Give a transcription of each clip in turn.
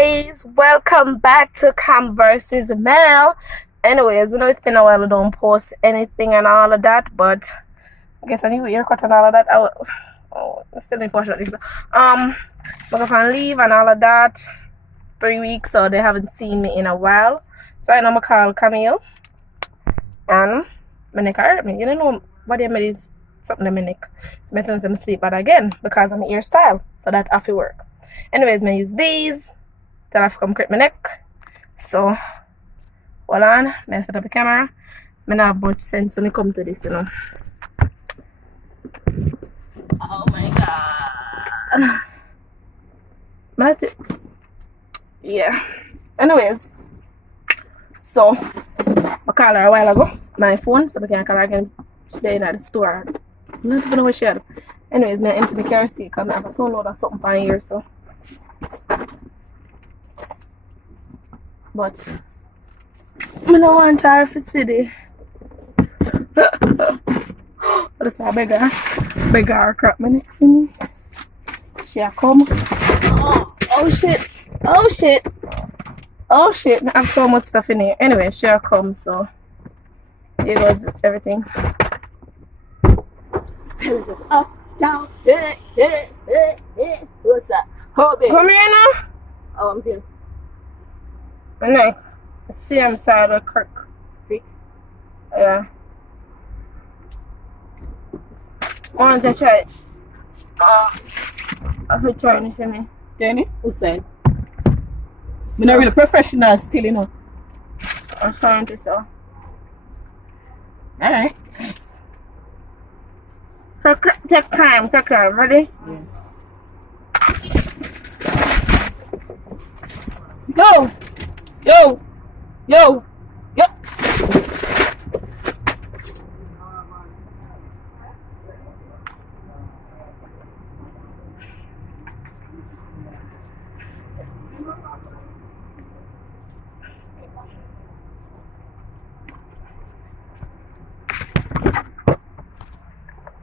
guys, welcome back to Camz versus Mel. Anyways, it's been a while I don't post anything and all of that, but get a new haircut and all of that. I still need to wash that. I'm gonna leave and all of that. 3 weeks, so they haven't seen me in a while. So I know I call Camille and my neck hurt me. You don't know what I made is something in my neck. So I tell them sleep bad again because I'm hairstyle. So that have to work. Anyways, I use these till I come create my neck. So hold on, I set up the camera. I don't have much sense when it comes to this, Oh my god. That's it. Yeah. Anyways, so I called her a while ago. My phone, so I can call her again. She's there in the store. I don't even know where she had. Anyways, I empty the car seat because I have a ton load of something for here, so. But I don't want her for city. That's a beggar crap my neck for me. She a come. Oh shit. Oh shit. Oh shit. I have so much stuff in here. Anyway, she a come, so it was everything. Up, down, what's that? Hold it. Come here now. Oh, I'm here. And I see I'm side of the creek. Yeah. Want to try it? I've been trying it for me. Jenny, who's side? So, I'm not really professional still, I'm trying to sell. Alright. Take time, ready? Yeah. Go! Yo! Yo! Yo!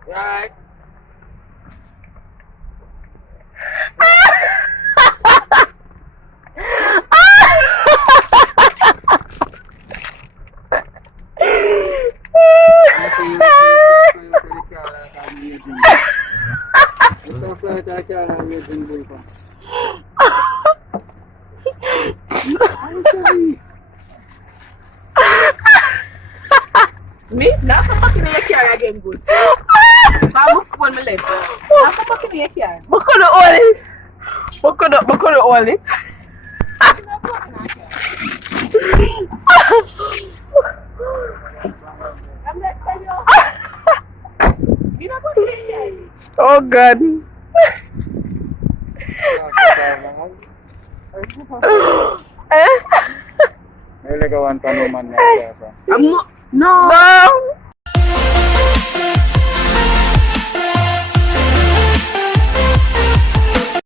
Right. Me? Now come back in the car again, good. I'm phone my left. Now come back in the car. But could have all it. But could have all it. Oh God. May ligawan pa naman niya. No.